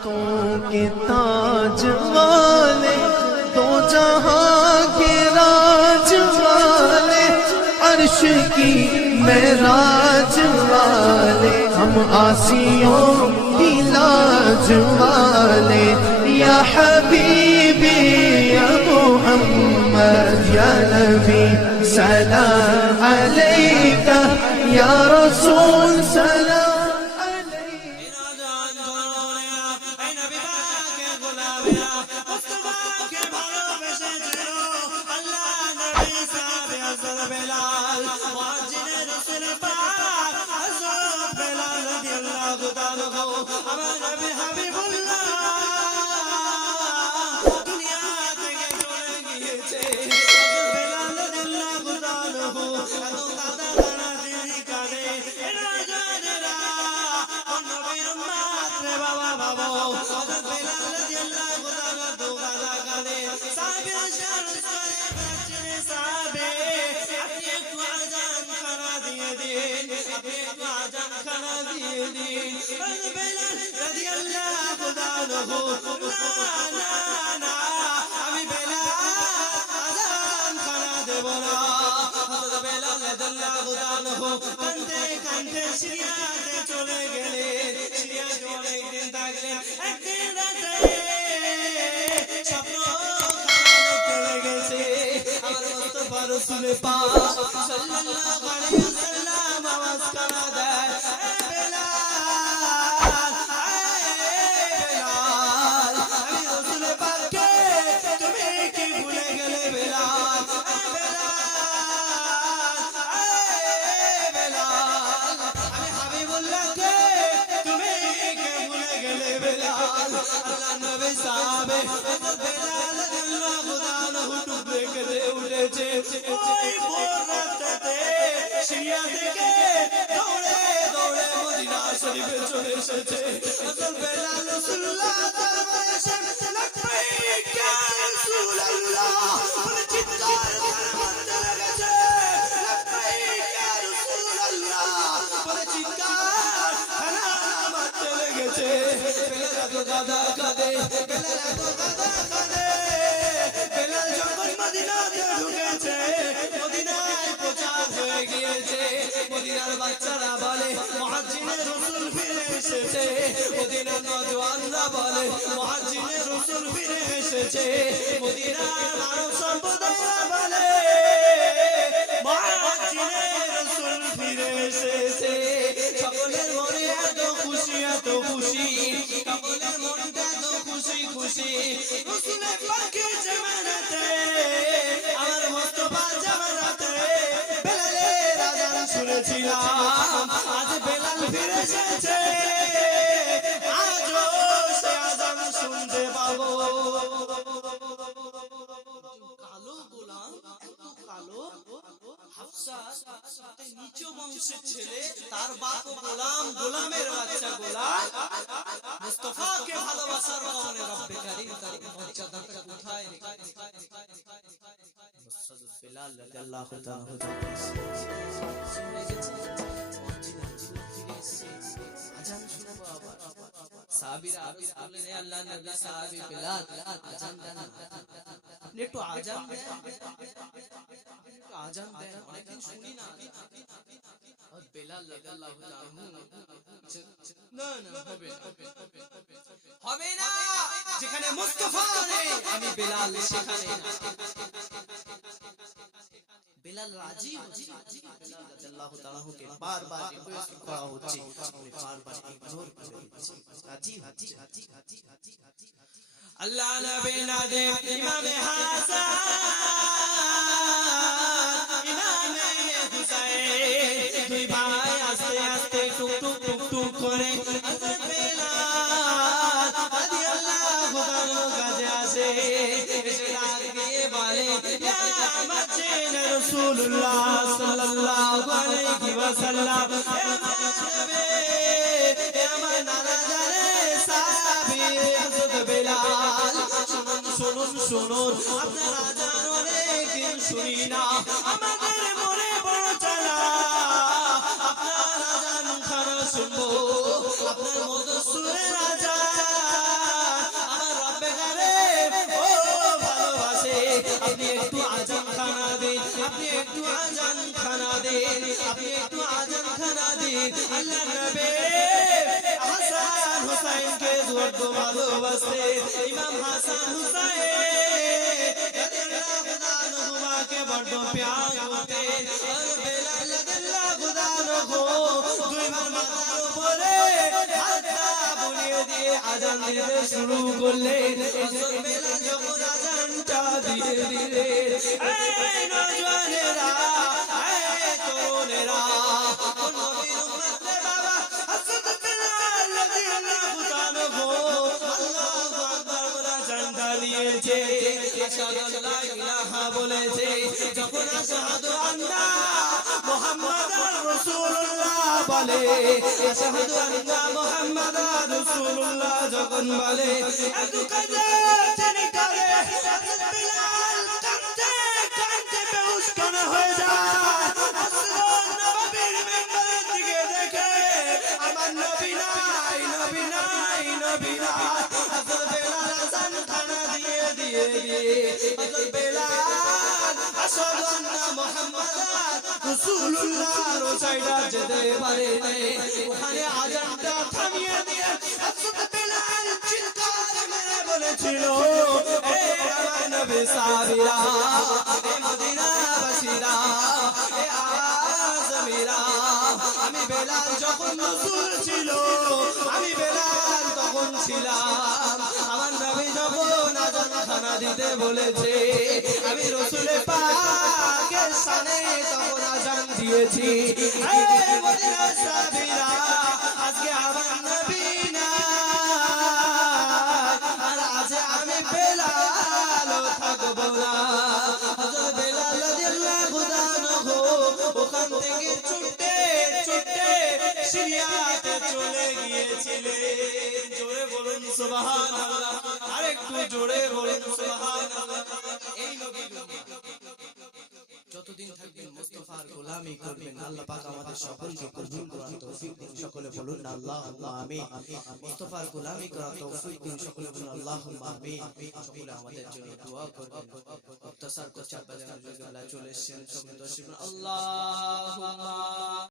आंखों के ताज वाले, दो जहां के राज वाले, अर्श की मेराज वाले, हम आसियों की लाज वाले। या हबीबी या मोहम्मद या नबी सलाम अलैका, या रसूल सलाम। কান্দে কান্দে সিরিয়াতে চলে গেলে, সিরিয়াতে অনেকদিন থাকলেন। একদিন রাতে স্বপ্ন দেখতে লেগেছে আমার মুস্তাফা রাসূল পাক সাল্লাল্লাহু আলাইহি ওয়াসাল্লাম আওয়াজ করা দেয়, বেলাল, বেলাল, আমি রাসূল পাককে তুমি কি ভুলে গেলে বেলাল? সিরিয়া থেকে দৌড়ে দৌড়ে মদিনা শরীফে চলে এসেছে। বেলাল রাসূলুল্লাহ দরবারে এসে লাব্বাইক ইয়া রাসূলুল্লাহ বলে চিৎকার করে বলতে লেগেছে, লাব্বাইক ইয়া রাসূলুল্লাহ বলে চিৎকার করে বলতে লেগেছে। বেলাল এত গাদা কাঁদে, বেলাল এত গাদা কাঁদে। বেলাল যখন মদিনাতে ঢুকেছে, মদিনায় প্রচার হয়ে গিয়েছে। মদিনার বাচ্চারা বলে মুহাজ্জিরে রাসূল ফিরে এসেছে, মদিনার নওজওয়ানরা বলে মুহাজ্জিরে রাসূল ফিরে এসেছে, মদিনার মানব সম্প্রদায়রা বলে মুহাজ্জিরে রাসূল ফিরে এসেছে। সকলের মনে এত খুশি, এত খুশি, সকলের মনটা এত খুশি খুশি। রাসূলের পাকের জামানাতে, আমার মুস্তাফা জামানাতে বেলালের আযান শুনেছিলাম, আজ বেলাল ফিরে এসেছে, আজও সে আযান শুনতে পাবো। কালো গোলাম, এত কালো, হাফসা নিচু বংশের ছেলে, তার বাপ গোলাম, গোলামের বাচ্চা গোলাম, মুস্তাফাকে ভালোবাসার কারণে রব্বে কারীম তার মর্যাদাটা কোথায় রেখেছে? মুসতাদ বেলাল রাদিয়াল্লাহু তাআলা আযান শুনবো আবার। সাহাবীরা বললেন, হে আল্লাহর নবী, সাহাবী বেলাল আযান দেন, একটু আযান দেন, একটু আযান দেন, অনেকদিন শুনি না। আর বেলাল রাদিয়াল্লাহু তাআলা না না হবে না, হবে না, যেখানে মুস্তাফা নেই আমি বেলাল সেখানে না। বেলাল রাজি হচ্ছে, বেলাল রাদিয়াল্লাহু তাআলা কে বারবার রিকোয়েস্ট করা হচ্ছে, উনি বারবার ইগনোর করে দিচ্ছে। রাজি হচ্ছে। আল্লাহ নবী নাদে ইমামে হাসান, ইমামে হুসাইন, দুই ভাই আস্তে আস্তে টুক টুক টুক টুক করে হযরত বেলাল রাদিয়াল্লাহু তাআলা কাছে আসে। এসে ডাক দিয়ে বলে, ইয়া মুহাম্মদ রাসূলুল্লাহ সাল্লাল্লাহু আলাইহি ওয়াসাল্লাম, হে নবী, হে আমার নানা জানে সাহাবী হযরত বেলাল, শুনুন শুনুন শুনুন, আপনার আযান অনেক দিন শুনি না, আমাদের মনে বড় চালা, আপনার আযান খানা শুনবো, আপনার মধুর সুরের আযান বড্ড ভালোবাসে ইমাম হাসান হুসাইন রাদিয়াল্লাহু তাআলাকে বড্ড প্যার করতে বেলাল রাদিয়াল্লাহু তাআলা দুইবার মাথার উপরে হাতটা বুলিয়ে দিয়ে আজান দিতে শুরু করলেন হযরত বেলাল যখন আজানটা দিয়ে দিলেন এই নওজওয়ানেরা এই তরুণেরা কোন নবীর উম্মত রে বাবা হযরত বেলাল রাদিয়াল্লাহু তাআলা আল্লাহু আকবার বলে আজানটা দিয়েছে আশহাদু আল্লা ইলাহা বলেছে যখন আশহাদু আন্না মুহাম্মাদুর রাসূলুল্লাহ বলে আশহাদু আন্না মুহাম্মাদুর রাসূলুল্লাহ যখন বলে এত কাজে তিনি করে হযরত বেলাল কাঁদতে কাঁদতে বেহুশ কেন হয়ে যায় আসমান নবীর মিম্বরের দিকে দেখে আমার নবী নাই নবী নাই নবী নাই হযরত বেলাল আযান খানা দিয়ে হযরত বেলাল আশহাদু আন্না মুহাম্মাদুর রাসূলুল্লাহ রসাইডা যেতে পারে ওখানে আযানটা থামিয়ে দিয়ে হযরত বেলাল চিৎকার মেরে বলেছিল এ আমার নবী সাহাবীরা এ মদিনাবাসীরা এ আজমিরা আমি বেলাল যখন রাসূল ছিল আমি বেলাল তখন ছিলাম আমার নবী যখন আযান খানা দিতে বলেছে আমি রাসূলের পাকের শানে তখন আযান দিয়েছি এ মদিনার সাহাবীরা আজকে আমার নবী আর আজ আমি বেলাল থাকবো না হযরত বেলাল রাদিয়াল্লাহু তাআলা ওখান থেকে ছুটে ছুটে সিরিয়াতে চলে গিয়েছিলেন জোরে বলুন সুবহানাল্লাহ আরেকটু জোরে বলুন সুবহানাল্লাহ এই নবী যতদিন থাকবেন মুস্তাফার গোলামি করবেন আল্লাহ পাক আমাদের সকলকে কবুল করার তৌফিক দিন সকলে বলুন আল্লাহুম্মা আমিন মুস্তাফার গোলামি করার তৌফিক দিন সকলে বলুন আল্লাহুম্মা আমিন সকলে আমাদের জন্য দোয়া করবেন মুক্তাসার করতে আল্লাহ চলে এসেছেন সকলে দর্শক আল্লাহুম্মা